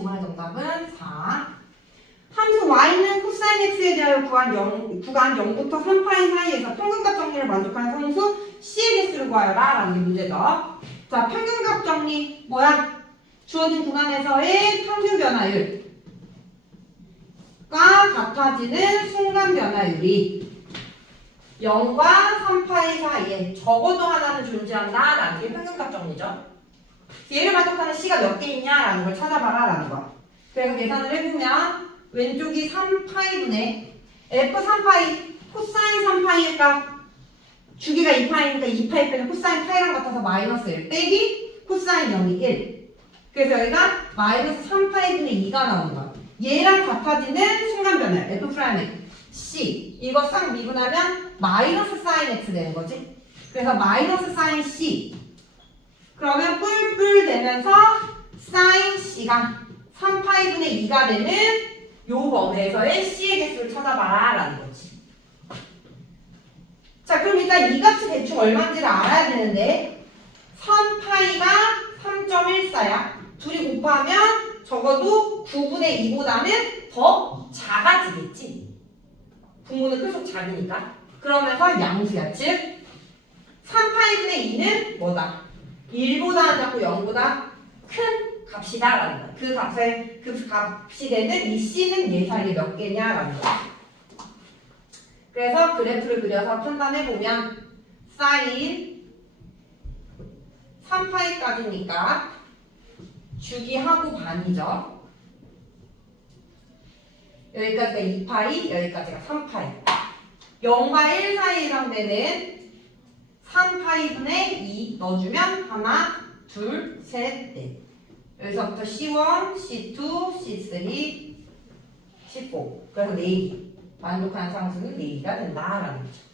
지문의 정답은 4. 함수 y는 코사인 x에 대하여 구한 0, 구간 0부터 3파이 사이에서 평균값 정리를 만족하는 상수 c의 개수를 구하여라 라는 게 문제죠. 자, 평균값 정리 뭐야? 주어진 구간에서의 평균 변화율과 같아지는 순간 변화율이 0과 3파이 사이에 적어도 하나는 존재한다 라는 게 평균값 정리죠. 얘를 만족하는 c가 몇 개 있냐라는 걸 찾아봐라 라는 거야. 그래서 계산을 해보면 왼쪽이 3파이분의 f 3파이 코사인 3파이일까 주기가 2파이니까 2파이 빼면 코사인 파이랑 같아서 마이너스 1 빼기 코사인 0이 1 그래서 여기가 마이너스 3파이분의 2가 나오는 거야. 얘랑 같아지는 순간 변화 f 프라임 c 이거 싹 미분하면 마이너스 사인 x 되는 거지. 그래서 마이너스 사인 c. 그러면 되면서 사인 c가 3파이분의 2가 되는 요 범위에서의 c의 개수를 찾아봐라 라는 거지. 자 그럼 일단 이 값이 대충 얼마인지를 알아야 되는데 3파이가 3.14야. 둘이 곱하면 적어도 9분의 2보다는 더 작아지겠지. 분모는 계속 작으니까. 그러면서 양수야. 즉 3파이분의 2는 뭐다? 1보다 작고 0보다 큰 값이다 라는 거야. 그 값에 그 값이 되는 이 c는 예산이 몇 개냐라는 거야. 그래서 그래프를 그려서 판단해 보면 사인 3파이까지니까 주기하고 반이죠. 여기까지가 2파이, 여기까지가 3파이. 0과 1 사이에 해당되는 3파이분의 2 넣어주면 하나, 둘, 셋, 넷. 여기서부터 C1, C2, C3, C4. 그래서 4개. 만족하는 상수는 4개가 된다라는 거죠.